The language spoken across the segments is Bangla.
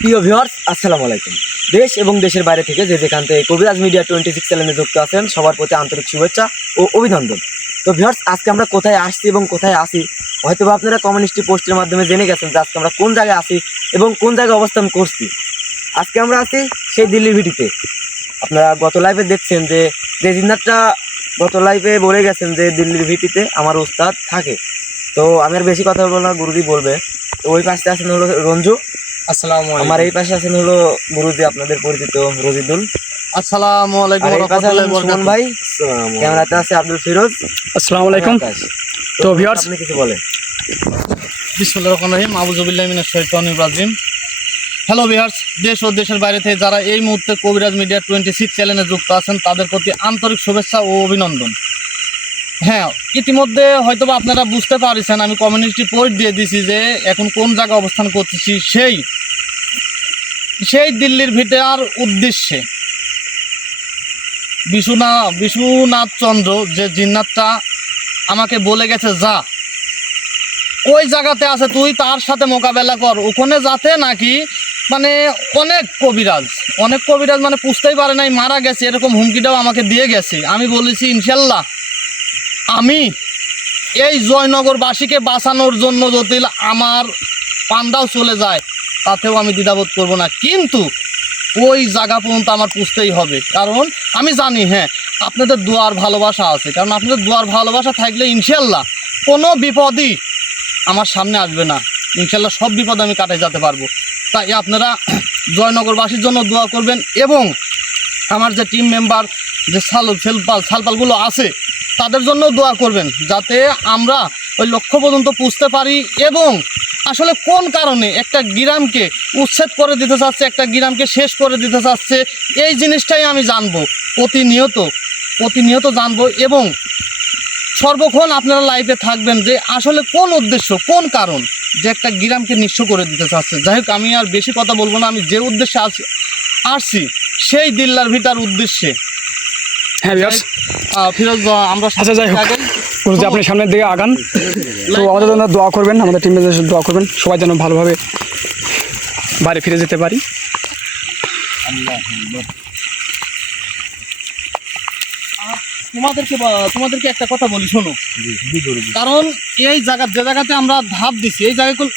প্রিয় ভিউয়ার্স, আসসালামু আলাইকুম। দেশ এবং দেশের বাইরে থেকে যে যেখান থেকে কবিরাজ মিডিয়া 26 চ্যানেলে যুক্ত আছেন সবার প্রতি আন্তরিক শুভেচ্ছা ও অভিনন্দন। তো ভিউয়ার্স, আজকে আমরা কোথায় আসছি এবং কোথায় আসি হয়তো আপনারা কমিউনিটি পোস্টের মাধ্যমে জেনে গেছেন যে আজকে আমরা কোন জায়গায় আসি এবং কোন জায়গায় অবস্থান করছি। আজকে আমরা আছি সেই দিল্লির ভিটিতে। আপনারা গত লাইভে দেখছেন যে জিন্নাতটা গত লাইভে বলে গেছেন যে দিল্লির ভিটিতে আমার উস্তাদ থাকে। তো আমি আর বেশি কথা বলবো না, গুরুজি বলবে। তো ওই পাশে আছেন হলো রঞ্জু, আসসালামু আলাইকুম। আমার এই পাশে আছেন হলো গুরুজি আপনাদের পরিচিত রজিদুল। আসসালামু আলাইকুম আর এই পাশে আছেন সুমন ভাই, ক্যামেরাতে আছে আব্দুল ফিরোজ। আসসালামু আলাইকুম। তো ভিউয়ার্স, আপনি কিছু বলেন। বিসমিল্লাহির রহমানির রহিম। আউযুবিল্লাহি মিনাশ শাইতানির রাজিম। হ্যালো ভিউয়ার্স, দেশ ও দেশের বাইরে থেকে যারা এই মুহূর্তে কবিরাজ মিডিয়া 26 চ্যানেলে যুক্ত আছেন তাদের প্রতি আন্তরিক শুভেচ্ছা ও অভিনন্দন। হ্যাঁ, ইতিমধ্যে হয়তোবা আপনারা বুঝতে পারছেন আমি কমিউনিটি পোস্ট দিয়ে দিছি যে এখন কোন জায়গায় অবস্থান করতেছি। সেই দিল্লির ভিটার উদ্দেশ্যে বিশ্বনাথ চন্দ্র যে জিন্নাতটা আমাকে বলে গেছে যা ওই জায়গাতে আছে, তুই তার সাথে মোকাবেলা কর। ওখানে যাতে নাকি মানে অনেক কবিরাজ মানে বুঝতেই পারে নাই মারা গেছে, এরকম হুমকিটাও আমাকে দিয়ে গেছে। আমি বলেছি ইনশাল্লাহ আমি এই জয়নগরবাসীকে বাঁচানোর জন্য যদি আমার পান্ডাও চলে যায় তাতেও আমি দ্বিধাবোধ করব না, কিন্তু ওই জায়গা পর্যন্ত আমার পুষতেই হবে। কারণ আমি জানি হ্যাঁ আপনাদের দোয়ার ভালোবাসা আছে, কারণ আপনাদের দোয়ার ভালোবাসা থাকলে ইনশাল্লাহ কোনো বিপদই আমার সামনে আসবে না। ইনশাল্লাহ সব বিপদ আমি কাটাই যেতে পারবো। তাই আপনারা জয়নগরবাসীর জন্য দোয়া করবেন এবং আমার যে টিম মেম্বার যে সালপালগুলো আছে তাদের জন্য দোয়া করবেন, যাতে আমরা ওই লক্ষ্য পর্যন্ত পুষতে পারি এবং আসলে কোন কারণে একটা গ্রামকে উচ্ছেদ করে দিতে চাচ্ছে, একটা গ্রামকে শেষ করে দিতে চাচ্ছে, এই জিনিসটাই আমি জানবো, প্রতিনিয়ত জানবো এবং সর্বক্ষণ আপনারা লাইভে থাকবেন যে আসলে কোন উদ্দেশ্য, কোন কারণ যে একটা গ্রামকে নিঃস্ব করে দিতে চাচ্ছে। যাই হোক, আমি আর বেশি কথা বলবো না। আমি যে উদ্দেশ্যে আসছি সেই দিল্লার ভিটার উদ্দেশ্যে। হ্যাঁ ভিউয়ার্স, ফিরোজ আমরা যাই হোক, গুরুজি আপনি সামনের দিকে আগান। তো আমাদের জন্য দোয়া করবেন, আমাদের টিমের জন্য দোয়া করবেন, সবাই যেন ভালোভাবে বাড়ি ফিরে যেতে পারি। তোমাদেরকে একটা কথা বলি, শোনো। কারণ এই জায়গা যে জায়গাতে আমরা ধাপ দিছি এই জায়গাগুলো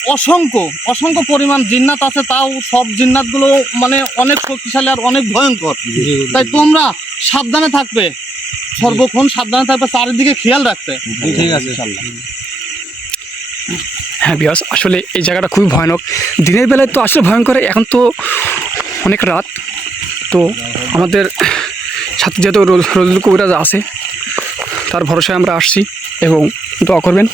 অসংখ্য পরিমাণ জিন্নাত আছে, তাও সব জিন্নাতগুলো মানে অনেক শক্তিশালী আর অনেক ভয়ঙ্কর। তাই তোমরা সাবধানে থাকবে, সর্বক্ষণ সাবধানে থাকবে, চারিদিকে খেয়াল রাখবে। ঠিক আছে ইনশাআল্লাহ। হ্যাঁ ভিউয়ার্স, আসলে এই জায়গাটা খুবই ভয়ানক। দিনের বেলায় তো আসলে ভয়ঙ্কর, এখন তো অনেক রাত। তো আমাদের সাথে যেহেতু রজুল কবিরাজ আছে তার ভরসায় আমরা আসছি এবং দোয়া করবেন।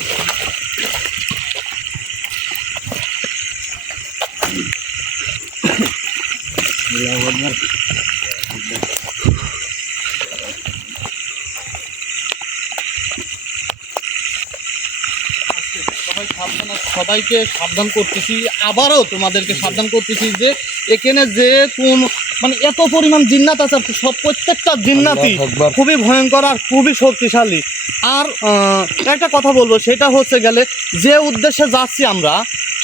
সবাইকে সাবধান করতেছি, আবারও তোমাদেরকে সাবধান করতেছি যে এখানে যে কোন মানে এত পরিমাণ জিন্নাত আছে, সব প্রত্যেকটা জিন্নাতই খুবই ভয়ঙ্কর আর খুবই শক্তিশালী। আর একটা কথা বলবো, সেটা হচ্ছে গেলে যে উদ্দেশ্যে যাচ্ছি আমরা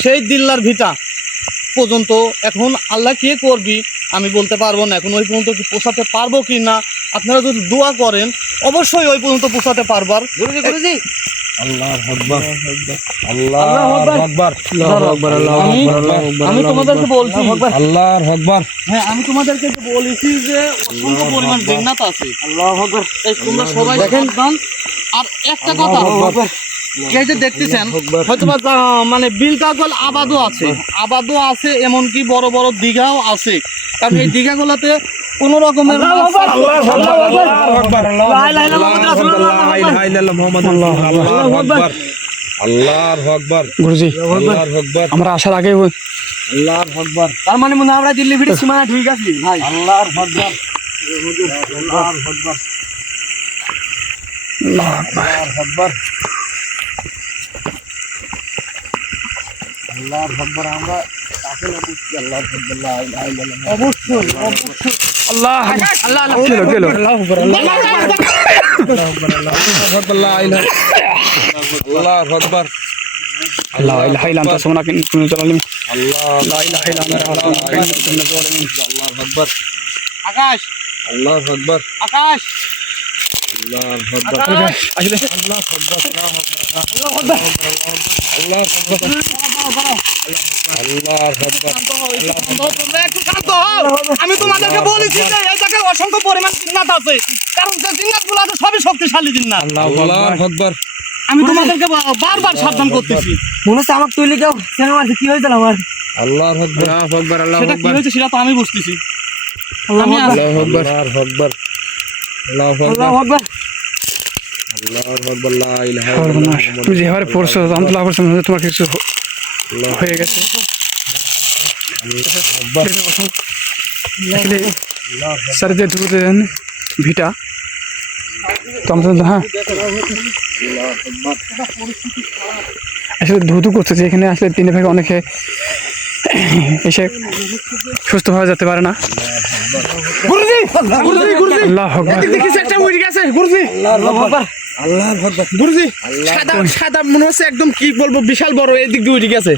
সেই দিল্লার ভিটা পর্যন্ত এখন আল্লাহ কে করবি আমি বলতে পারবো না। এখন ওই পর্যন্ত কি পৌঁছাতে পারবো কি না, আপনারা যদি দোয়া করেন অবশ্যই ওই পর্যন্ত পৌঁছাতে পারবার। গুরুজি আল্লাহু আকবার, আল্লাহু আকবার, আল্লাহু আকবার, আমি তোমাদেরকে বলছি আল্লাহু আকবার। হ্যাঁ, আমি তোমাদেরকে বলেছি যে অসংখ্য পরিমাণ জিন্নাত আছে। আল্লাহু আকবার। তাই তোমরা সবাই দেখেন। আর একটা কথা, এই যে দেখতেছেন হয়তো মানে বিলকাগল আবাদও আছে, এমনকি বড় বড় দীঘাও আছে। কারণ এই দীঘাগুলোতে কোন রকমের গুরুজি আমরা আসার আগে আল্লাহু আকবার, তার মানে মনে আমরা দিল্লি ভিড়ে সীমানা ঠিক আছি ভাই। আল্লাহু আকবার, আল্লাহু আকবার, আল্লাহু আকবার, আল্লাহু আকবার। আমরা কাকে না বুঝছি আল্লাহু আকবার, লা ইলাহা ইল্লাল্লাহ। অবশ্যই আল্লাহ আল্লাহ গেল আল্লাহু আকবার, আল্লাহু আকবার, আল্লাহু আকবার, লা ইলাহা ইল্লাল্লাহ, আল্লাহু আকবার, লা ইলাহা ইল্লা আনতা সুবহানাকা ইন্নী কুনতু মিনাল জালিমিন। লা ইলাহা ইল্লাল্লাহ আল্লাহু আকবার আকাশ আল্লাহু আকবার আকাশ আল্লাহু আকবার আকাশ আসলে একটু শান্ত হও। আমি তোমাদেরকে বলেছি যে এই জায়গায় অসংখ্য পরিমাণ জিন্নাত আছে, কারণ যে জিন্নাত গুলো আছে সবই শক্তিশালী জিন্নাত। আল্লাহু আকবার আমি তোমাদেরকে বারবার সাবধান করতেছি। মনে হচ্ছে আমাকে তুই লিখেও সিনেমা আছে কি হয়েছিল আমার আল্লাহু আকবার সেটা কি হয়েছে সেটা তো আমি বুঝতেছি। আমি আল্লাহু আকবার আল্লাহু আকবার লা ইলাহা তুমি যেভাবে পড়ছো রহমতুল্লাহ করছো মনে হয় তোমার কিছু হয়ে গেছে। আসলে স্যার যে দুটো দেন ভিটা তো আমাদের হ্যাঁ আসলে ধুধু করতেছে এখানে আসলে 3 ভাগে অনেকে এসে সুস্থভাবে যেতে পারে না। আল্লাহ আকবার একটা উড়ে গেছে গুরুজি। আল্লাহু আকবার গুরুজি সাদা সাদা মনে হচ্ছে একদম কি বলবো বিশাল বড় এই দিক দিয়ে উঠে গেছে।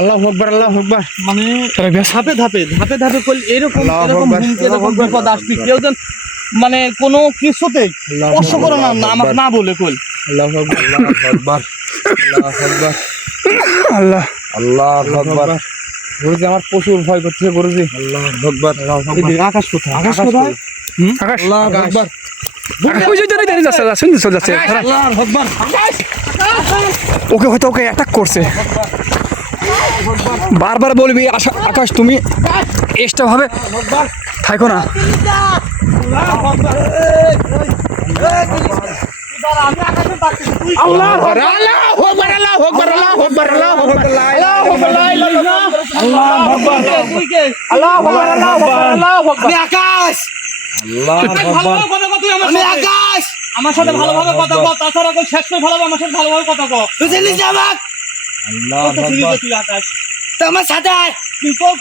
আল্লাহ আকবার মানে তারা ব্যাস ধাপে ধাপে ধাপে ধাপে করলে এরকম এরকম হুমকি এরকম বিপদ আসবে কেউ যেন মানে কোনো কিছুতেই কষ্ট করো না আমাকে না বলে কই। আল্লাহু আকবার আল্লাহ আল্লাহু আকবার গুরুজি আমার প্রচুর ভয় করছে গুরুজি আল্লাহু আকবার এদিকে আকাশ কোথায় আকাশ কোথায় আকাশ আল্লাহু আকবার ওই যে যাচ্ছে যাচ্ছে আল্লাহু আকবার ওকে হয়তো ওকে অ্যাটাক করছে। বারবার বলবি আকাশ তুমি এক্সট্রা ভাবে থাকো না। আমার সাথে ভালোভাবে কথা কও, তাছাড়া কই শেষ করে ভালো আমার সাথে ভালোভাবে কথা কও। তুই চিনিস না আমাকে? তুই আকাশ তো আমার সাথে আয়, তুই তোর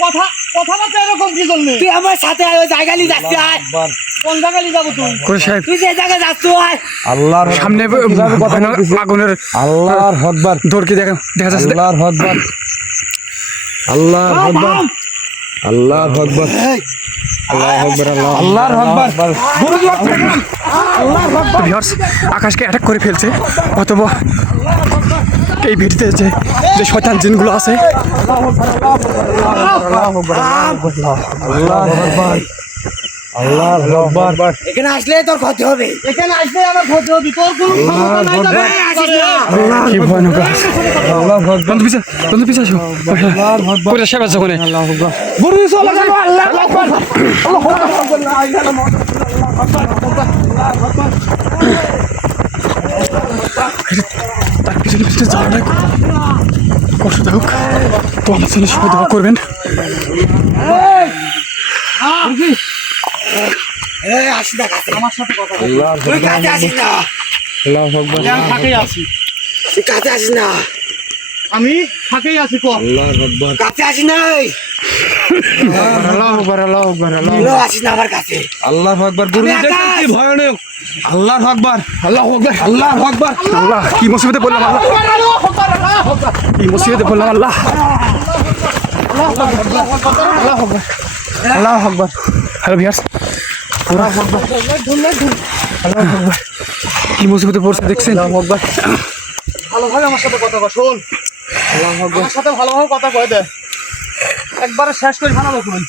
কথাবার্তা এরকম কি জন্য? তুই আমার সাথে আয়, ওই জায়গা নিয়ে যাচ্ছি আয়, কোন জায়গায় নিয়ে যাবো তুই? করে সাহেব তুই যে জায়গায় যাচ্ছ আয়। আল্লাহর সামনে ভয়ানক আগুনের আল্লাহু আকবার দৌড় কি দেখা যাচ্ছে। আল্লাহু আকবার আল্লাহু আকবার আল্লাহু আকবার আল্লাহু আকবার ভিউয়ার্স আকাশকে অ্যাটাক করে ফেলছে। অথবা এই ভিডিওতে যে শয়তান জিনগুলো আছে আল্লাহু আকবার এখানে আসলে তোর ক্ষতি হবে। এখানে আসলে আমার ক্ষতি হবে, তোর কোনো ক্ষমতা নাই যাবে। কি ভয়ানক আছে। বন্ধু পিছা আসো করে সাহেব আছে ওখানে। তার পিছনে পিছনে যাওয়াটা কষ্টদায়ক, তো আমার ছেলে সবাই দোয়া করবেন। এই আসিস না কাছে, আমার সাথে কথা বল। তুই কাছে আসিস না, আল্লাহু আকবার আমি ফাঁকেই আছি, তুই কাছে আসিস না, আমি ফাঁকেই আছি। কো আল্লাহু আকবার কাছে আসিস না, তুইও আসিস না আমার কাছে। আল্লাহু আকবার গুরু আমি দেখেন কি ভয়ানক আল্লাহু আকবার আল্লাহু আকবার আল্লাহু আকবার আল্লাহ কি মুসিবতে পড়লাম, আল্লাহ কি মুসিবতে পড়লাম, আল্লাহ আল্লাহু আকবার। হ্যালো ভিউয়ার্স কি মুসিবতে পড়ছে দেখছেন। ভালোভাবে আমার সাথে কথা কর, শোন। আমার সাথে ভালোভাবে কথা কয়ে দে, একবারে শেষ করে ফেলাবো। কোন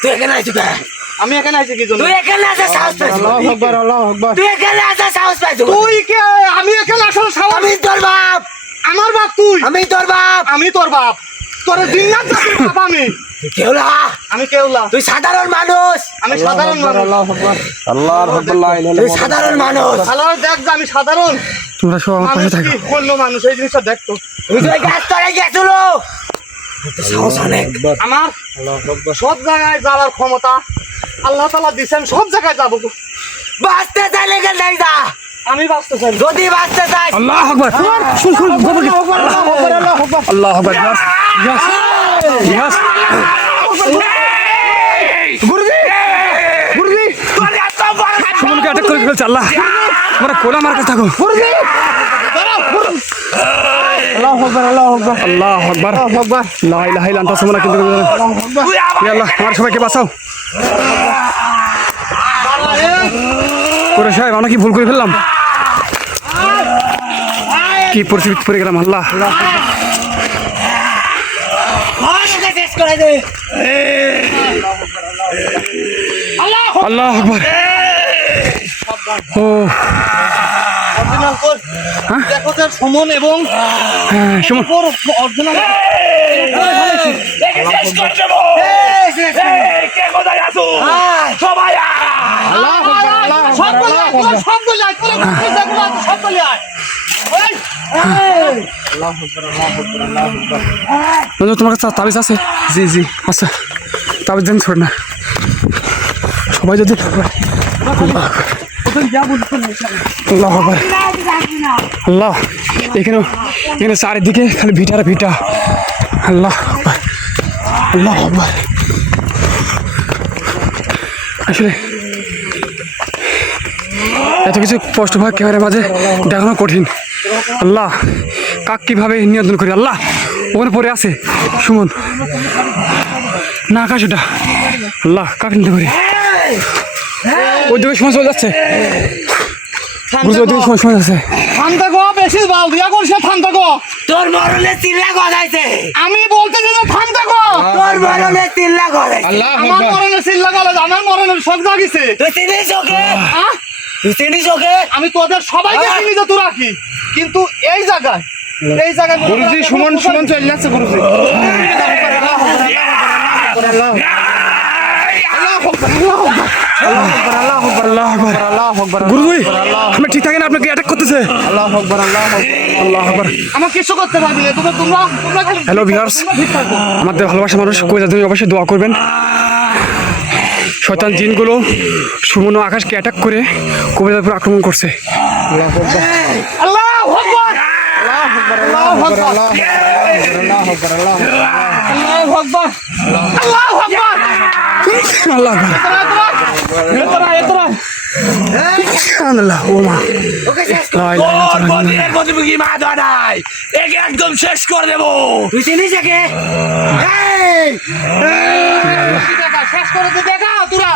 তুই এখানে আসিস কেন? আমি এখানে আছি কি জন্য? তুই এখানে আসার সাহস পাইছিস? আল্লাহু আকবার তুই এখানে আসার সাহস পাইছিস? তুই কে? আমি এখানে আসলে সাহস? আমি তোর বাপ, আমার বাপ তুই? আমি তোর বাপ। আমি তোর বাপ? তোর জিন্নাত জাতির বাপ আমি। তুই কেউলা, আমি কেউলা, তুই সাধারণ মানুষ, আমি সাধারণ মানুষ। আল্লাহু আকবার আল্লাহু আকবার লা ইলাহা তুই সাধারণ মানুষ। ভালো দেখ যে আমি সাধারণ তোমরা সব আমার মানুষ পাশে কি থাকো। অন্য মানুষ, এই জিনিসটা দেখতো। তুই তো গ্যাস তলায় গেছিল, তোর সাহস অনেক। আমার সব জায়গায় যাওয়ার ক্ষমতা আল্লাহ তাআলা দিয়েছেন, সব জায়গায় যাবো। বাঁচতে চাইলে এখানে যাই যা, আমি বাঁচতে চাই। যদি বাঁচতে চাই আল্লাহু আকবার শুন শুন আল্লাহু আকবার ভিউয়ার্স সুমনকে অ্যাটাক করে ফেলছে। আল্লাহ তোমরা কোলা মার কাছে থাকো। আল্লাহু আকবার আল্লাহু আকবার আল্লাহু আকবার আল্লাহু আকবার লা ইলাহা ইল্লা আনতা সুবহানাকা ইন্নী কুনতু মিনাল জালিমিন। ইয়া আল্লাহ আমার সবাইকে বাঁচাও। করে সাহেব আমরা কি ভুল করে ফেললাম? কি পরিস্থিতি পড়ে গেলাম আল্লাহ। শেষ করে দে আল্লাহ আকবার। ও অরিজিনাল কর দেখো তোর সমন এবং হ্যাঁ সুমন অরিজিনাল শেষ করে দেবো কে কোথায় আছো সবাই সব বলে আয় সব বলে আয় সব বলে আয় বন্ধু তোমার কাছে তাবিজ আছে? জি জি আচ্ছা তাবিজ দেন ছোট না সবাই যদি আল্লাহ আকবার আল্লাহ এখানে এখানে চারিদিকে খালি ভিটার ভিটা আল্লাহ আকবার আল্লাহ আকবার আসলে এত কিছু স্পষ্টভাবে ক্যামেরার মাঝে দেখানো কঠিন আল্লাহ কাক কিভাবে নিয়ন্ত্রণ করি আল্লাহ ওখানে পড়ে আছে সুমন না আকাশ ওটা আল্লাহ কাক নিতে পারি ওই দিকে সময় চলে যাচ্ছে বুঝতে ওই দিকে সময় যাচ্ছে থামতে গো বেশি বাল দিয়া করছে থামতে গো তোর মরলে চিল্লা গজাইছে আমি বলতে যে থামতে গো তোর মরলে চিল্লা গজাইছে আমার মরণের সিল্লা গেল আমার মরণের সব জাগিছে তুই চিনিস ওকে হ্যাঁ তুই চিনিস ওকে আমি তোদের সবাইকে চিনি যে তোরা কি কিন্তু এই জায়গায় গুরুজি সুমন চলে যাচ্ছে গুরুজি গুরুজি আপনি ঠিক থাকেন আপনাকে অ্যাটাক করতেছে আল্লাহ আকবার আমার কিছু করতে পারবি না তোমরা খালি হ্যালো ভিউয়ার্স আমাদের ভালোবাসা মানুষ কবিতার জন্য অবশ্যই দোয়া করবেন শয়তান জিনগুলো সুমন ও আকাশকে অ্যাটাক করে কবিতার উপর আক্রমণ করছে আল্লাহু আকবার আল্লাহু আকবার আল্লাহু আকবার আল্লাহু আকবার আল্লাহু আকবার আল্লাহ আকবার এতরা আল্লাহ ও মা লা ইলাহা ইল্লাল্লাহ প্রতিমুখী মা দাদাই একে একদম শেষ করে দেবো তুই চিনিস একে দেখা শেষ করে তুই দেখা তোরা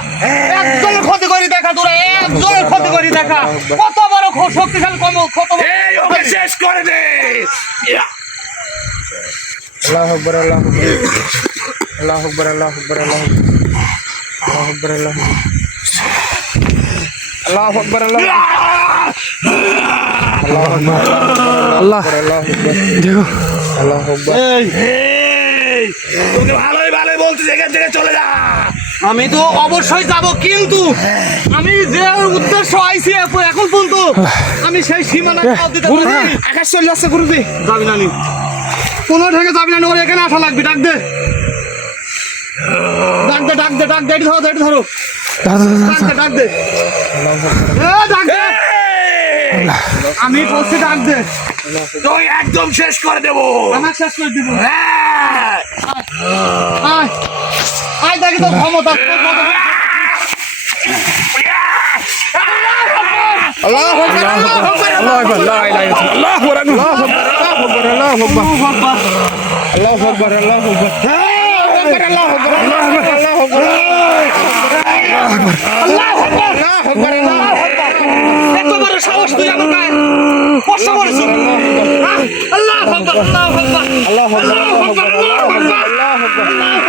একজনের ক্ষতি করি দেখা তোরা একজনের ক্ষতি করি দেখা কত বড় শক্তিশালী কম কত এই ওকে শেষ করে দে আল্লাহু আকবার আল্লাহু আকবার আল্লাহু আকবার আল্লাহু আকবার আল্লাহু আকবার আল্লাহ দেখো এই তোকে ভালোই ভালোই বলছিস এখান থেকে চলে যা আমি তো অবশ্যই যাব কিন্তু আমি যে উদ্দেশ্য আইছি এখন পর্যন্ত আমি সেই সীমানা দিতে গুরুজি আকাশ চলে যাচ্ছে গুরুজি যাবি না নি কোনো ঠেকে যাবি না ওর এখানে আসা লাগবে ডাক দে এটি ধরো ডাক দে আমি বলছি ডাক দে তুই একদম শেষ করে দেবো আমার শেষ করে দিব হ্যাঁ আয় আয় দেখি তোর ক্ষমতা আল্লাহু আকবার আল্লাহু আকবার লা ইলাহা ইল্লাল্লাহ আল্লাহু আকবার আল্লাহু আকবার আল্লাহু আকবার এত বড় সাহস তুই আমার গায়ে কষ্ট করেছিস আল্লাহু আকবার আল্লাহু আকবার আল্লাহু আকবার আল্লাহু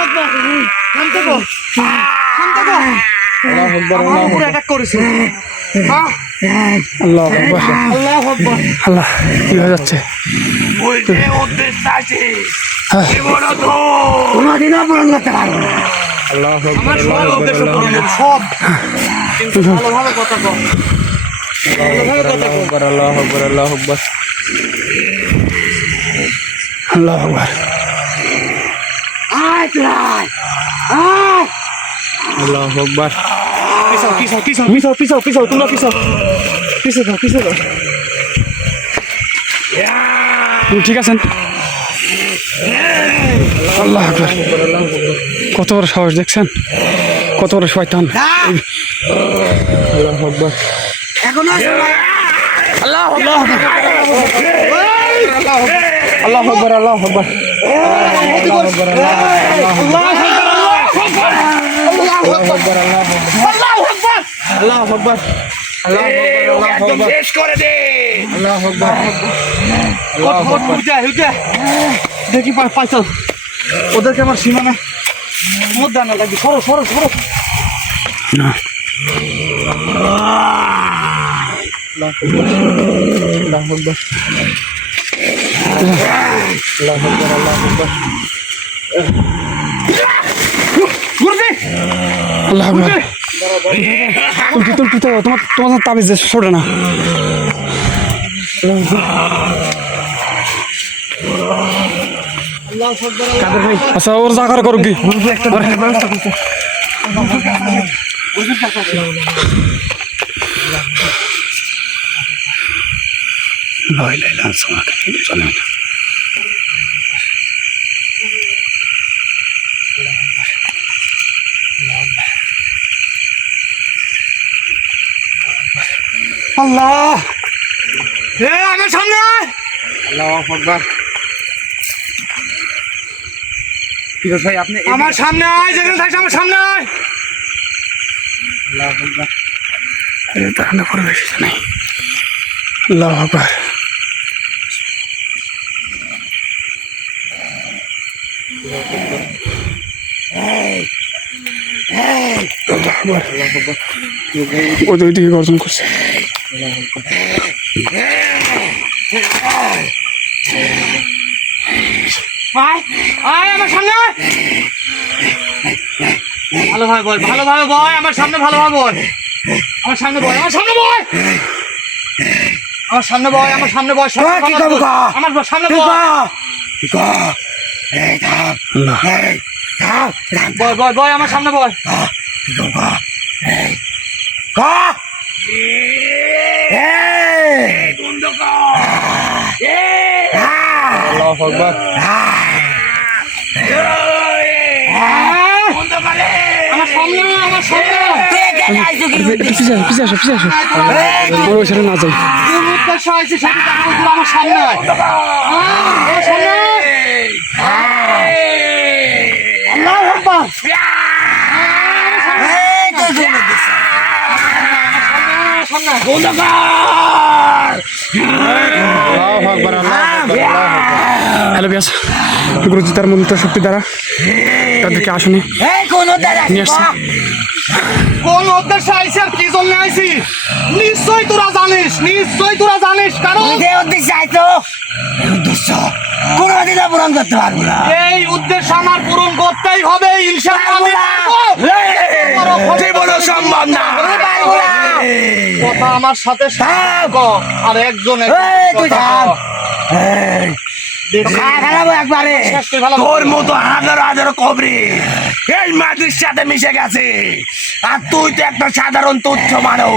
আকবার শান্ত কর আল্লাহু আকবার আমার উপরে অ্যাটাক করেছিস আল্লাহু আকবার আল্লাহু আকবার আল্লাহ কি হয়ে যাচ্ছে ওই যে উদ্দেশ্য আছে জীবন তো কোনোদিনও পূরণ করতে পারবো না আমার সব উদ্দেশ্য পূরণ সব কিন্তু ভালোভাবে কথা কর আল্লাহু আকবার আয় তুই আল্লাহু আকবার পিছাও তোমরা পিছাও তুমি ঠিক আছেন আল্লাহু আকবার কত বড় সাহস দেখছেন কত বড় শয়তান আল্লাহু আকবার এখনো সময় আল্লাহু আকবার আল্লাহু আকবার আল্লাহু আকবার আল্লাহু আকবার একদম শেষ করে দে। দেখি পাইছ ওদেরকে আমার সীমানা মধ্যে আনা লাগবে সরো সরো সরো আল্লাহু আকবার তুলতে তোমার তোমার তাবিজ ছোট না আচ্ছা ওর জাকার করো কি আল্লাহ আমার সামনে ভাই আপনি আমার সামনে আয় যেখানে থাকছে আমার সামনে আয় ঠান্ডা পরিবেশ নাই আল্লাহু আকবার ওইদিকে গর্জন করছে আয় আয় আমার সামনে আয় ভালোভাবে বল ভালোভাবে বল আমার সামনে ভালোভাবে বল আমার সামনে বল আমার সামনে বল আমার সামনে বল আমার সামনে বল আমার সামনে বল বল বল বল আমার সামনে বল আল্লাহু আকবার আমার সামনে আমার সামনে পিছে আসো ওই সাইডে না যাই আমার সামনে আয় আমার সামনে আল্লাহু আকবার হ্যালো বিয়াস গুরুজি তার মন্ত্র শক্তি দ্বারা তাদেরকে আসনে নিয়ে আসছে কোন উদ্দেশ্যে আইসি আর কি জন্য আইসি নিশ্চয়ই তোরা জানিস কারণ এই উদ্দেশ্য আমার পূরণ করতেই হবে ইনশাআল্লাহ সম্ভব না কথা আমার সাথে আর একজন তোর মতো হাজারো হাজারো কবরি এই মাটির সাথে মিশে গেছে আর তুই তো একটা সাধারণ তুচ্ছ মানব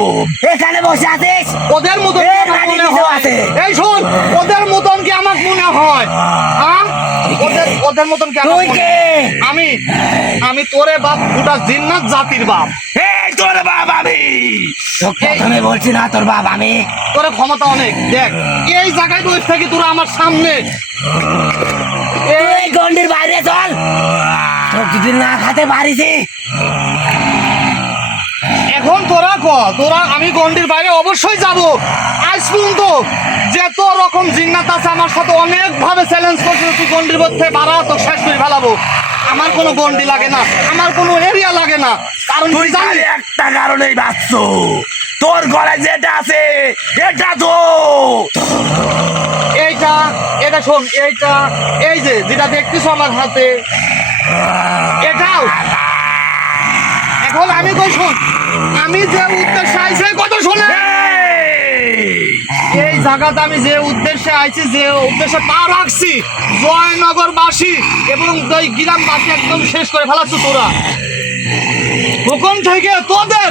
এখানে বসে আছিস ওদের মতন এই শোন ওদের মতন কি আমার মনে হয় ওদের মতন কি আমি তোরে বাপ গোটা জিন্নাত জাতির বাপ এই তোর বাপ আমি প্রথমে বলছি না তোর বাপ আমি তোর ক্ষমতা অনেক দেখ এই জায়গায় বসে থাকি তোরা আমার সামনে এই গন্ডির বাইরে চল তোর যদি না খাতে পারিছি এখন তোরা আমি গন্ডির বাইরে অবশ্যই যাব আজ পর্যন্ত যত রকম জিন্নাত আছে আমার সাথে অনেক ভাবে চ্যালেঞ্জ করছিল তুই গন্ডির মধ্যে বাড়া তো শেষ করে ফেলাবো আমার কোনো গন্ডি লাগে না আমার কোনো এরিয়া লাগে না কারণ তুই জানি একটা কারণেই বাঁচছ তোর গলায় যেটা আছে এটা তো এটা শোন এই যে যেটা দেখতেছো আমার হাতে এটাও এখন আমি কই শোন আমি যে উদ্দেশ্যে আইছি কথা শোনে এই জায়গাতে আমি যে উদ্দেশ্যে আইছি যে উদ্দেশ্যে পা রাখছি জয়নগরবাসী এবং দুই গ্রামবাসী একদম শেষ করে ফেলাচ্ছ তোরা ওখান থেকে তোদের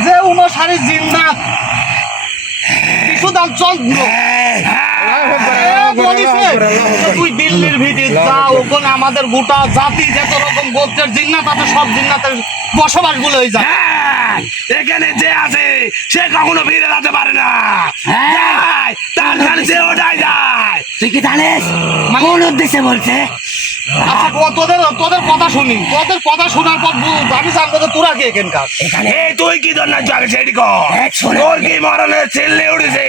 যে অনুসারী জিন্নাত কিছুদান চন্দ্র তুই দিল্লির ভিতরে যা ওখানে আমাদের গোটা জাতি যত রকম গোত্রের জিন্নাত আছে সব জিন্নাতের বসবাস গুলো হয়ে যায় যায়, এখানে যে আছে সে কখনো ফিরে যেতে পারে না। যায়, তার খালি যে ওটাই যায়। তুই কি জানিস কোন উদ্দেশ্যে বলছে? আচ্ছা তোদের তোদের কথা শুনি, তোদের কথা শোনার পর আমি জানবো যে তোরা কে এখানকার। এখানে এই তুই কি জন্য যাবে সেটি কর। এই শোন। তোর কি মরণের চিল্লি উঠেছে?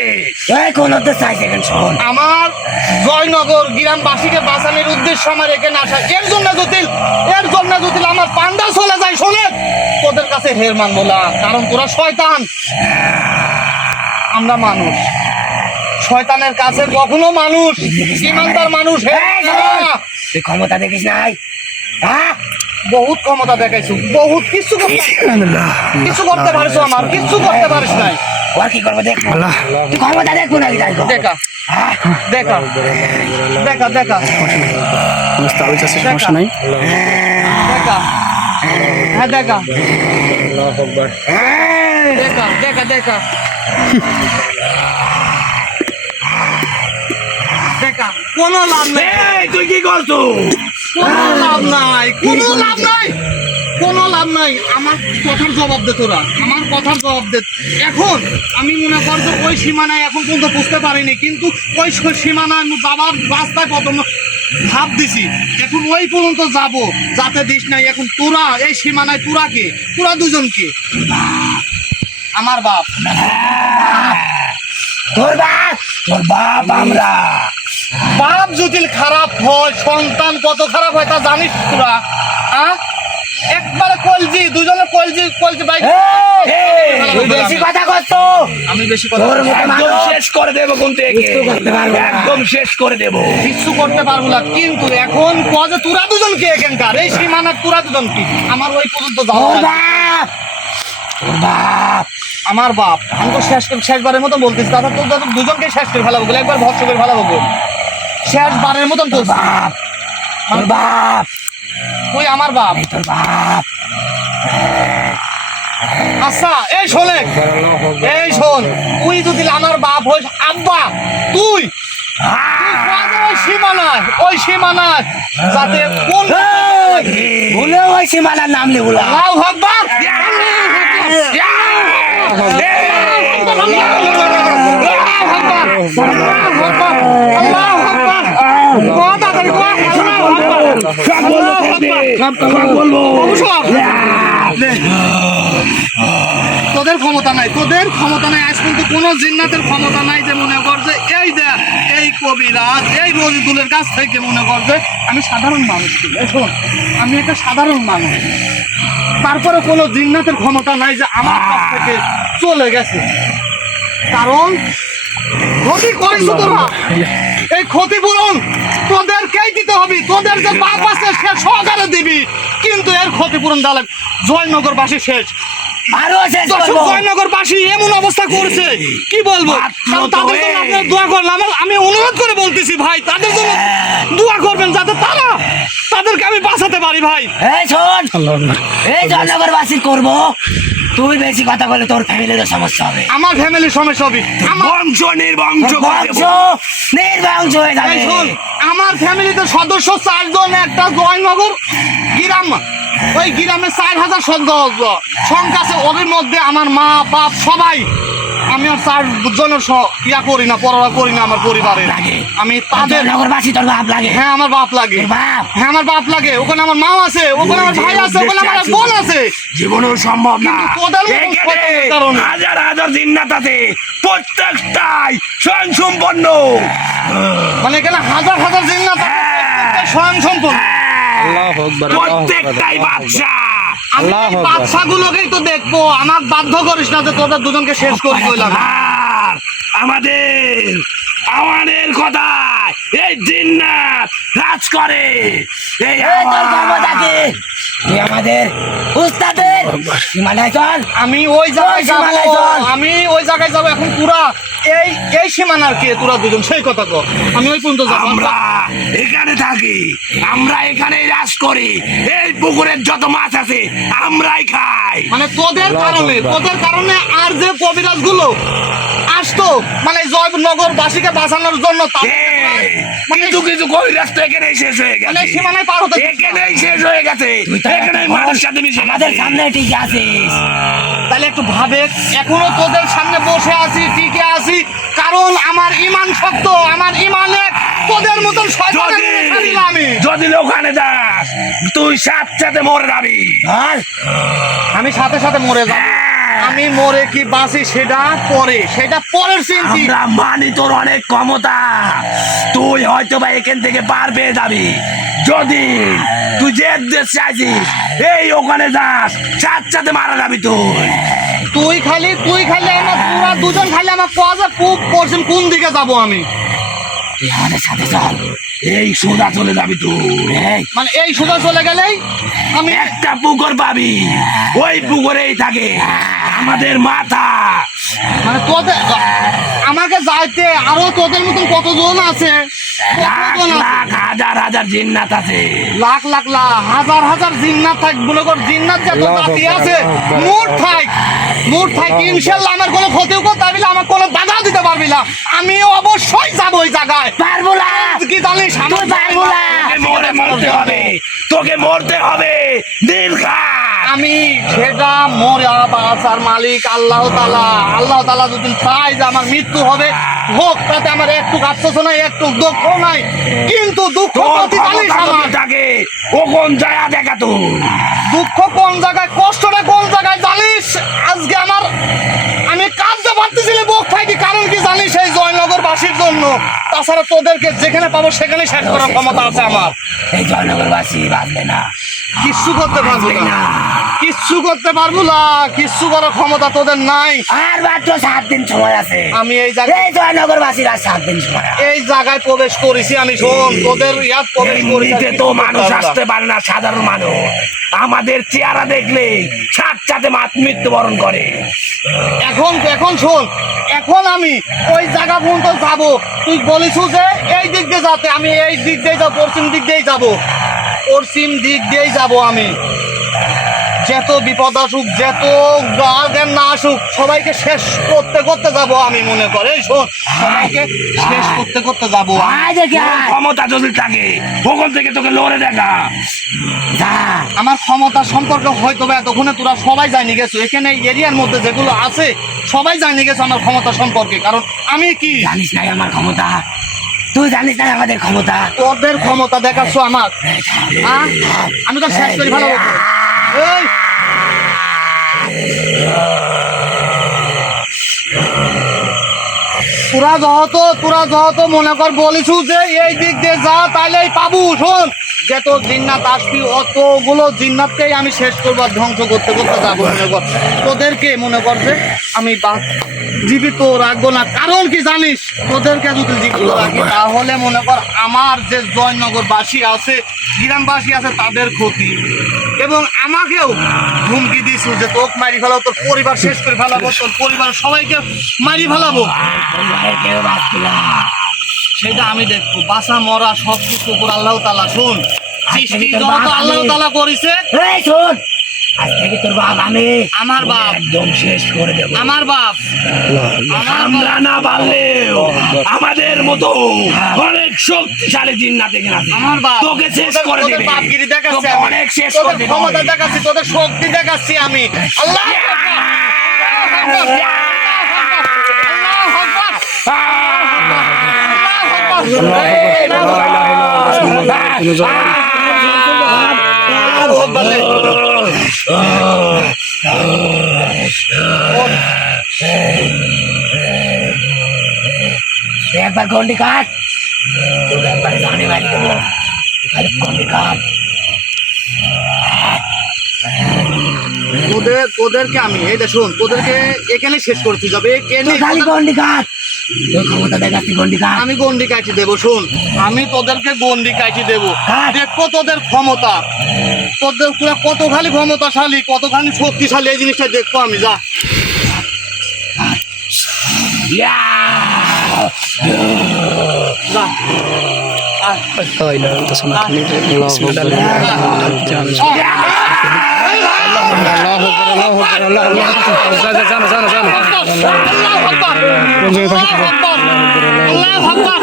তুই কোন উদ্দেশ্যে আইছে এখানে শোন। আমার জয়নগর গ্রামবাসীকে বাঁচানোর উদ্দেশ্য আমার এখানে আসা। এর জন্য যদি আমার পান্ডা চলে যায়, শোনে তোদের কাছে হের মানবো না, কারণ তোরা শয়তান, আমরা মানুষ। শয়তানের কাছে কখনো মানুষ ইমানদার মানুষ হের এই মানে শোন, না। তুই ক্ষমতা দেখিস নাই? হ্যাঁ, বহুত ক্ষমতা দেখাইছো, বহুত কিছু করতে পারিস, আমার কিছু করতে পারিস নাই। ওর কি করবো দেখবো? তুই ক্ষমতা দেখবো নাকি? দেখো দেখা দেখা দেখা দেখা সমস্ত আলু চাষে সমস্যা নাই। দেখা, হ্যাঁ দেখা দেখা দেখা দেখা দেখা, কোনো লাভ নেই, এই তুই কি করছো? কোনো লাভ নাই, কোনো লাভ নাই, কোনো লাভ নাই। আমার কথার জবাব দে তোরা, আমার কথার জবাব দে। এখন আমি মনে করছো ওই সীমানায় এখন পর্যন্ত বুঝতে পারিনি, কিন্তু ওই সীমানায় বাবার রাস্তায় প্রথম ভাব দিছি, এখন ওই পর্যন্ত যাব, যাতে দিস নাই। এখন তোরা এই সীমানায় তোরা কে? তোরা দুজনকে আমার বাপ। তোর বাপ? তোর বাপ আমরা। বাপ যদি খারাপ হয়, সন্তান কত খারাপ হয় তা জানিস তোরা? একবারে কলজি, দুজনে কলজি কলজি বাইক। তুই বেশি কথা করছো। আমি বেশি কথা তোর মতো একদম মানুষ শেষ করে দেবো কোন থেকে, কিচ্ছু করতে পারবো না। একদম শেষ করে দেবো। কিচ্ছু করতে পারবো না, কিন্তু এখন কজে তোরা দুজন কে এখানকার এই সীমানার তোরা দুজন কি? আমার ওই পর্যন্ত যাওয়া তোর লাগবে। বাপ? তোর বাপ? আমার বাপ। আমি তো শেষবারের মতো বলতেছি দাদা, তোর দুজনকে শেষ করে ফেলাবো বলে, একবার ভৎস করে ফেলাবো বল, শেষবারের মতন তোর বলছি। বাপ? তোর বাপ? তুই আমার বাপ। এই তোর বাপ? আচ্ছা এই শোনে, এই শোন, তুই যদি আমার বাপ হইস, আব্বা তুই ওই সীমানায় যাতে কোন ভুলে ওই সীমানার নাম নে বলা। আল্লাহু আকবার, তোদের ক্ষমতা নাই, তোদের ক্ষমতা নাই, আজ পর্যন্ত কোনো জিন্নাতের ক্ষমতা নাই যে মনে কর যে এই দেখ এই কবিরাজ এই রজিদুলের কাছ থেকে মনে কর যে আমি সাধারণ মানুষ ছিল। শোন, আমি একটা সাধারণ মানুষ, তারপরে কোনো জিন্নাতের ক্ষমতা নাই যে আমার কাছ থেকে চলে গেছে। কারণ ক্ষতি করিস তোরা, এই ক্ষতিপূরণ তোদেরকেই দিতে হবে, তোদের যে বাপ আছে সে সহকারে দিবি, কিন্তু এর ক্ষতিপূরণ দিলে জয়নগরবাসী শেষ। আরো শেষ করবো। জয়নগরবাসী এমন অবস্থা করছে কি বলবো। কারণ তাদের জন্য আপনারা দোয়া করলাম, আমি অনুরোধ করে বলতেছি ভাই, তাদের জন্য দোয়া করবেন যাতে তাদেরকে আমি বাঁচাতে পারি ভাই। এই শোন, এই জয়নগরবাসীর করবো, তুই বেশি কথা বলে তোর ফ্যামিলির সমস্যা হবে। আমার ফ্যামিলির সমস্যা হবে, আমার বংশ নির্বংশ করে বংশ দেবো। নির্বংশ হয়ে যাবে। এই শোন, আমার ফ্যামিলিতে সদস্য 4 জন, একটা জয়নগর গ্রাম, ওই গ্রামে 4000 সদস্য সংখ্যা আছে, ওদের মধ্যে আমার মা বাপ সবাই। আমি আর 4 জনের ইয়া করি না, পড়াশোনা করি না আমার পরিবারে। লাগে। আমি তাদের, জয়নগরবাসী তোর বাপ লাগে? হ্যাঁ আমার বাপ লাগে, তোর বাপ? হ্যাঁ আমার বাপ লাগে। ওখানে আমার মা আছে, ওখানে আমার ভাই আছে, ওখানে আমার বোন আছে। জীবনেও সম্ভব না। কিন্তু তোদের মতো এখানে শয়তানের কারণে। হাজার হাজার জিন্নাত আছে, প্রত্যেকটাই স্বয়ং সম্পন্ন। মানে এখানে হাজার হাজার জিন্নাত আছে, প্রত্যেকটা স্বয়ং সম্পূর্ণ। প্রত্যেকটাই বাচ্চা। আমি এই বাচ্চাগুলোকেই তো দেখবো, আমার বাধ্য করিস না যে তোদের দুজনকে শেষ করে কইলাম। আর আমাদের কথায় এই জিন্নাত রাজ করে। এই এই তোর ক্ষমতা কি? তুই আমাদের উস্তাদের সীমানায় চল। আমি ওই জায়গায় ওই সীমানায় যাবো, চল। আমি ওই জায়গায় যাবো। এখন তোরা এই সীমানার কে? তোরা দুজন সেই কথা কর, আমি ওই পর্যন্ত যাবো। আমরা এখানে থাকি, আমরা এখানেই রাজ করি। এই পুকুরের যত মাছ আছে আমরাই খাই। মানে তোদের কারণে আর যে কবিরাজ গুলো আসতো, মানে জয়নগরবাসীকে বাঁচানোর জন্য মানে কিছু কিছু কবিরাজ তো এখানেই শেষ হয়ে মানে গেছে, সীমানায় পার হতে এখানেই শেষ হয়ে গেছে, এখানেই মানুষের সাথে মিশে আমাদের গেছে। সামনে ঠিক আছিস। তাহলে একটু ভাবে, এখনো তোদের সামনে বসে আছি, টিকে আছি, কারণ আমার ইমান শক্ত, আমার ইমানে তোদের মতন শয়তানের যদি সাথে না আমি। যদি ওখানে যাস তুই সাথে মরে যাবি। আমি সাথে সাথে মরে যাব, আমি মরে কি বাঁচি সেটা পরের চিন্তি। আমরা মানি তোর অনেক ক্ষমতা, তুই হয়তো বা এখান থেকে পার পেয়ে যাবি। যদি তুই যে দেশ চাইছিস এই ওখানে যাস সাথে মারা যাবি তুই। তুই খালি আমার পুরা দুজন খালি আমার কোয়াজা খুব পশ্চিম কোন দিকে যাব আমি? তুই আমাদের সাথে চল। এই সোজা চলে যাবি তুই। মানে এই সোজা চলে গেলেই আমি একটা পুকুর পাবি, ওই পুকুরেই থাকে আমাদের মাথা। মানে তোদের আমাকে যাইতে আরো তোদের মতন কতজন আছে? লাখ কতজন আছে? লাখ হাজার হাজার জিন্নাত আছে। লাখ লাখ হাজার হাজার জিন্নাত থাক, মনে কর জিন্নাত যত জাতি আছে মুঠ থাক ইনশাল্লাহ আমার কোনো ক্ষতিও করতে পারবি না, আমার কোনো বাধা দিতে পারবি না। আমি অবশ্যই যাবো ওই জায়গায়। পারবো না, কি জানিস তুই পারবো না। মরতে হবে, তোকে মরতে হবে নীলখা। আমি সেটা মরে বাঁচার মালিক আল্লাহ তাআলা যদি চাই যে আমার মৃত্যু হবে হোক, তাতে আমার একটু আফসোস নাই, একটু দুঃখ নাই, কিন্তু দুঃখ প্রতি জানিস আমার থাকে ও কোন জায়গা দেখা তো। দুঃখ কোন জায়গায়, কষ্টটা কোন জায়গায় জানিস? আজকে আমি কাঁদতে পারতেছি না বুক থাকি, কারণ কি জানিস? এই জয়নগরবাসীর জন্য। তাছাড়া তোদেরকে যেখানে পাবো সেখানে শেষ করার ক্ষমতা আছে আমার। এই জয়নগরবাসী বাঁচবে না, কিচ্ছু করতে পারবো বাঁচবে না, না। কিচ্ছু করতে পারবো না, কিচ্ছু করার ক্ষমতা তোদের নাই। আর মাত্র 7 দিন সময় আছে। আমি এই জায়গায় এই জয়নগরবাসীর আর 7 দিন সময় আছে। এই জায়গায় প্রবেশ করেছি আমি, শোন তোদের ইয়াত প্রবেশ করেছি। এমনিতে তো মানুষ আসতে পারে না, সাধারণ মানুষ আমাদের চেহারা দেখলে সাথে মৃত্যুবরণ করে। এখন শোন, এখন আমি ওই জায়গা পর্যন্ত যাবো। তুই বলিস যে এই দিক দিয়ে যাতে, আমি এই দিক দিয়ে যাবো, পশ্চিম দিক দিয়েই যাবো, পশ্চিম দিক দিয়েই যাবো আমি। যত বিপদ আসুক, যত জ্ঞান না আসুক, সবাইকে শেষ করতে করতে যাবো আমি, মনে করে। এই শোন, সবাইকে শেষ করতে করতে যাবো। আয় দেখি তোর আয়। ক্ষমতা যদি থাকে ওখান থেকে তোকে লড়ে দেখা। যা। আমার ক্ষমতা সম্পর্কে হয়তো বা এতক্ষণে তোরা সবাই জানি গেছো, এখানে এরিয়ার মধ্যে যেগুলো আছে সবাই জানি গেছো আমার ক্ষমতা সম্পর্কে। কারণ আমি কি জানিস নাই আমার ক্ষমতা? তুই জানিস না আমাদের ক্ষমতা? তোদের ক্ষমতা দেখাচ্ছ আমার? হ্যাঁ? আমি তো শেষ করি ভালো মতো। এই তোরা যত মনে কর বলিস যে এই দিক দিয়ে যা, তাইলেই পাবো। শোন, যত জিন্নাত আসবি অতগুলো জিন্নাতকেই আমি শেষ করবো, ধ্বংস করতে করতে যাবো। মনে কর তোদেরকে মনে কর যে আমি জীবিত রাখবো না, কারণ কি জানিস? তোদেরকে যদি জীবিত রাখি তাহলে মনে কর আমার যে জয়নগরবাসী আছে, গ্রামবাসী আছে, তাদের ক্ষতি। এবং আমাকেও হুমকি দিস যে তোকে মারি ফেলাবো, তোর পরিবার শেষ করে ফেলাবো, তোর পরিবার সবাইকে মারি ফেলাবো। পরিবারের কেউ বাঁচবে না। সেটা আমি দেখবো, বাঁচা মরা সব কিছু উপর আল্লাহ তাআলা। শোন, সৃষ্টি যত আল্লাহ তাআলা করেছে। এই শোন, আজ থেকে তোর বাপ আমি। আমার বাপ, একদম শেষ করে দেবো। আমার বাপ, আমরা না পারলেও আমাদের মতো অনেক শক্তিশালী জিন্নাত এখানে আছে। আমার বাপ তোকে শেষ করে তোদের দেবে। বাপগিরি দেখাচ্ছি তোকে আমি, অনেক শেষ তোদের করে দেবে। ক্ষমতা দেখাচ্ছি, তোদের শক্তি দেখাচ্ছি আমি। আল্লাহ একবার গন্ডি কাট, তোকে একবার জানে মারি দেবো। খালি গন্ডি কাট। তোদেরকে আমি এই দেখ, শোন, তোদেরকে এখানে শেষ করতে যাবে। তুই খালি গন্ডি কাট, তোর ক্ষমতা দেখাচ্ছি, গন্ডি কাট। আমি গন্ডি কাটি দেবো। শোন, আমি তোদেরকে গন্ডি কাটি দেবো। কাট। দেখবো তোদের ক্ষমতা, তোদের তোরা কতখানি ক্ষমতাশালী, কতখানি শক্তিশালী, এই জিনিসটা দেখবো আমি। যা যা। আল্লাহু আকবার, আল্লাহু আকবার, আল্লাহু আকবার, আল্লাহু আকবার, আল্লাহু আকবার,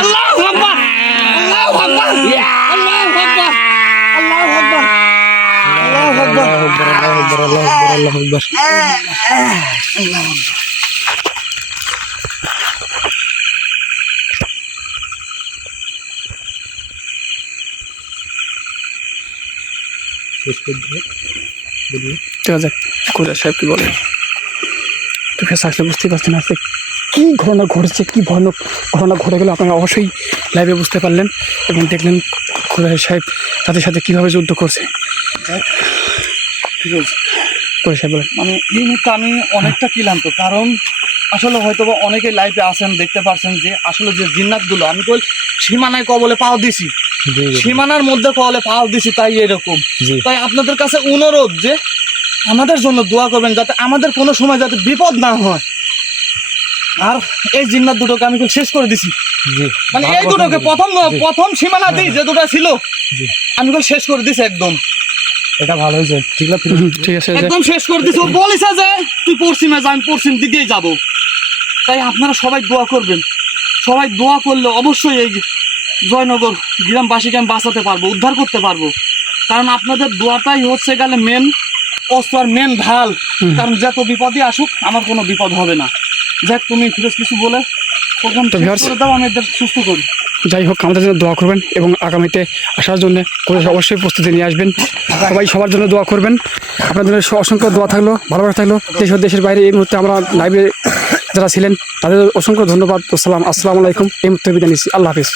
আল্লাহু আকবার, আল্লাহু আকবার, আল্লাহু আকবার, আল্লাহু আকবার, এবার দেখা যাক কোথায় সাহেব কি বলে। তো ফেস আসলে বুঝতেই পারছেন আজকে কী ঘটনা ঘটেছে, কী ভয়ানক ঘটনা ঘটে গেল আপনারা অবশ্যই লাইভে বুঝতে পারলেন এবং দেখলেন খুরশিদ সাহেব তাদের সাথে কীভাবে যুদ্ধ করছে। ঠিক আছে, খুরশিদ সাহেব বলেন। মানে এই মুহূর্তে আমি অনেকটা ক্লান্ত, কারণ আসলে হয়তো বা অনেকে লাইভে আসেন, দেখতে পাচ্ছেন যে আসলে যে জিন্নাতগুলো আমি বল সীমানায় কবলে পাও দিছি, সীমানার মধ্যে কবলে পাও দিছি, তাই এরকম। তাই আপনাদের কাছে অনুরোধ যে আমাদের জন্য দোয়া করবেন, যাতে আমাদের কোনো সময় যাতে বিপদ না হয়। আর এই জিন্নাত দুটোকে আমি শেষ করে দিছি, মানে এই দুটোকে প্রথম সীমানা দিই যে দুটো ছিল আমি শেষ করে দিছি একদম। এটা ভালো হয়েছে, ঠিক আছে। ঠিক আছে, একদম শেষ করে দিছি। ও বলেছে যে তুই পশ্চিমে যা, আমি পশ্চিম দিকেই যাব। তাই আপনারা সবাই দোয়া করবেন। সবাই দোয়া করলে অবশ্যই এই জয়নগর গ্রামবাসীকে আমি বাঁচাতে পারবো, উদ্ধার করতে পারবো। কারণ আপনাদের দোয়াটাই হচ্ছে গেলে মেন অস্ত্র আর মেন ঢাল। কারণ যত বিপদই আসুক আমার কোনো বিপদ হবে না। যাক, তুমি ফিরোজ কিছু বলে প্রোগ্রাম করে দাও, আমি এদের সুস্থ করি। যাই হোক, আমাদের জন্য দোয়া করবেন এবং আগামীতে আসার জন্য অবশ্যই প্রস্তুতি নিয়ে আসবেন। সবাই সবার জন্য দোয়া করবেন। আপনাদের অসংখ্য দোয়া থাকলো, ভালোবাসা থাকলো। দেশের বাইরে এই মুহূর্তে আমরা লাইভে যারা ছিলেন তাদের অসংখ্য ধন্যবাদ। আসসালামু আলাইকুম। এই মুহূর্তে বিদায় নিচ্ছি। আল্লাহ হাফিজ।